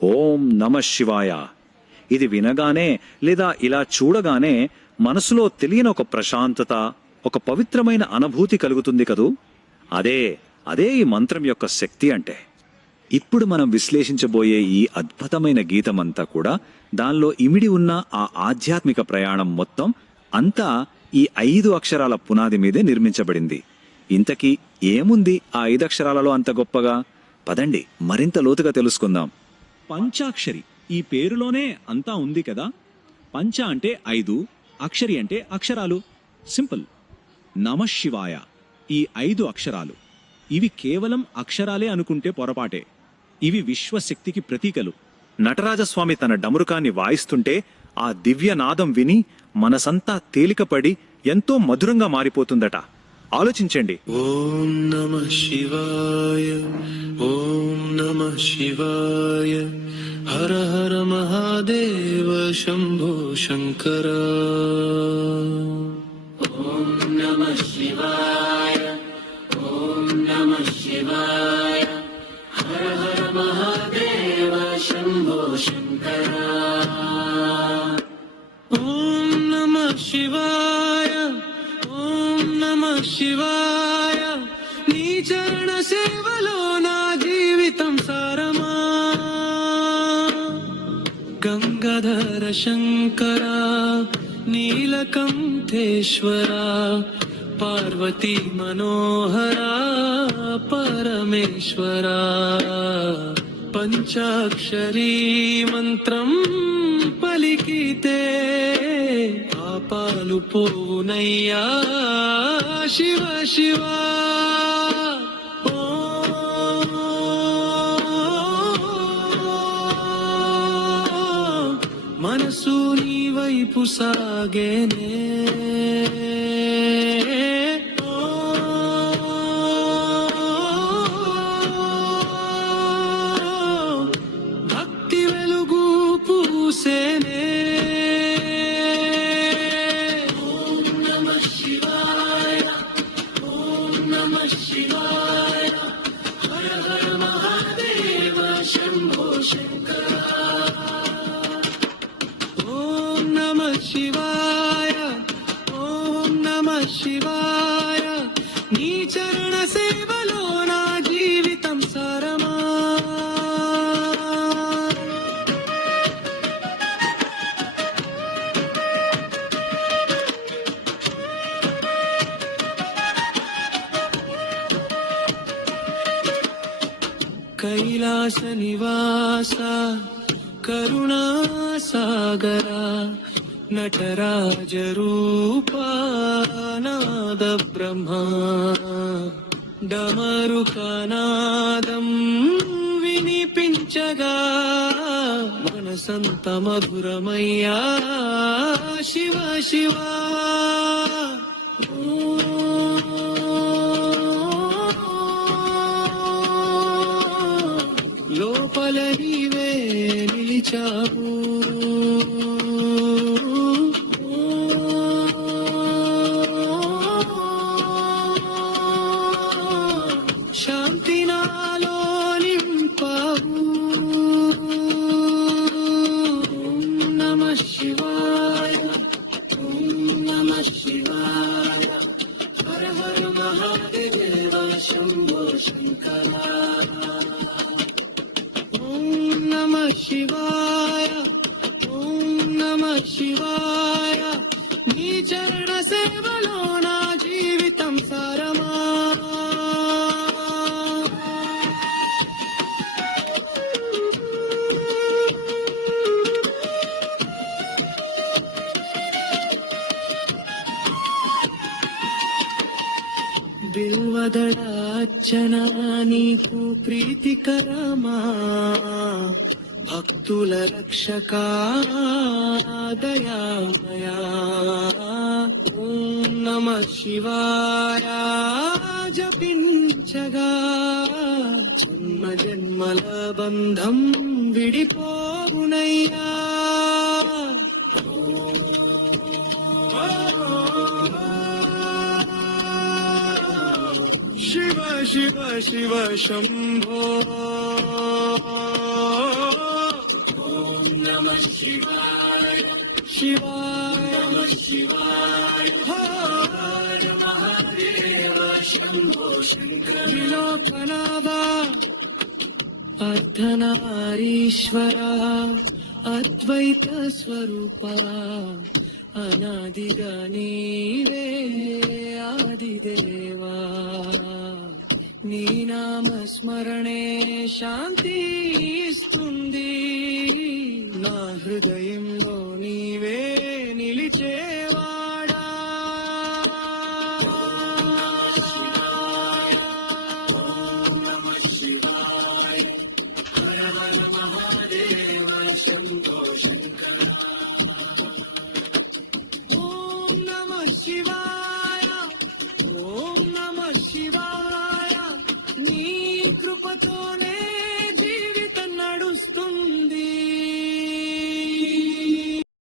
ఓం నమ శివాయ. ఇది వినగానే లేదా ఇలా చూడగానే మనసులో తెలియని ఒక ప్రశాంతత, ఒక పవిత్రమైన అనుభూతి కలుగుతుంది కదూ. అదే అదే ఈ మంత్రం యొక్క శక్తి అంటే. ఇప్పుడు మనం విశ్లేషించబోయే ఈ అద్భుతమైన గీతమంతా కూడా దానిలో ఇమిడి ఉన్న ఆ ఆధ్యాత్మిక ప్రయాణం మొత్తం అంతా ఈ 5 అక్షరాల పునాది మీదే నిర్మించబడింది. ఇంతకీ ఏముంది ఆ 5 అక్షరాలలో అంత గొప్పగా? పదండి మరింత లోతుగా తెలుసుకుందాం. పంచాక్షరి, ఈ పేరులోనే అంతా ఉంది కదా. పంచ అంటే 5, అక్షరి అంటే అక్షరాలు. సింపుల్. నమఃశివాయ, ఈ 5 అక్షరాలు. ఇవి కేవలం అక్షరాలే అనుకుంటే పొరపాటే. ఇవి విశ్వశక్తికి ప్రతీకలు. నటరాజస్వామి తన డమరుకాన్ని వాయిస్తుంటే ఆ దివ్యనాదం విని మనసంతా తేలికపడి ఎంతో మధురంగా మారిపోతుందట. ఆలోచించండి. ఓం నమః శివాయ, ఓం నమః శివాయ, హర హర మహాదేవ శంభో శంకర. ఓం నమః శివాయ, ఓం నమః శివాయ, హర హర మహాదేవ శంభో శంకర. ఓం నమః శివాయ, ఓం నమః శివాయ, నీ చరణ సేవలో నా జీవితం సారమా. గంగాధర శంకర, నీలకంఠేశ్వర, పార్వతీ మనోహర, పరమేశ్వర. పంచాక్షరీ మంత్రం పలికితే పాపాలు పోవునయ్యా. శివ శివ. మనసు నీ వైపు సాగేనే. భక్తి వెలుగు పూసేనే. ఓం నమః శివాయ, ఓం నమః శివాయ, హర హర మహాదేవ శంభో శంకర. ఓం నమః శివాయ, ఓం నమః శివాయ, నీ చరణ సేవలో నా జీవితం సారమా. కైలాస నివాస, కరుణా సాగర, నటరాజ రూప, నాద బ్రహ్మ. డమరుకనాదం వినిపించగా మనసంత మధురమయ్యా. శివ శివ. లోపల నీవే నిలిచావు, శాంతి నాలో నింపావు. ఓం నమః శివాయ, ఓం నమః శివాయ, హర హర మహాదేవ శంభో శంకర. ఓం నమః శివాయ, ఓం నమః శివాయ, నీ చరణ సేవలో నా జీవితం సారమా. బిల్వదళార్చన నీకు ప్రీతికరమా, భక్తుల రక్షకా దయామయా. ఓం నమః శివాయ జపించగా జన్మ జన్మల బంధం విడిపోవునయ్యా. శివ శివ శివ శంభో శివాయ హర మహాదేవ శంభో శంకర త్రిలోకనాథా అర్ధనారీశ్వర అద్వైత స్వరూప అనాదిగా నీవే ఆదిదేవా నీ నామ స్మరణే శాంతి ఇస్తుంది నా హృదయంలో నీవే నిలిచేవాడా ఓం నమః శివాయ ఓం నమః శివాయ నీ కృపతోనే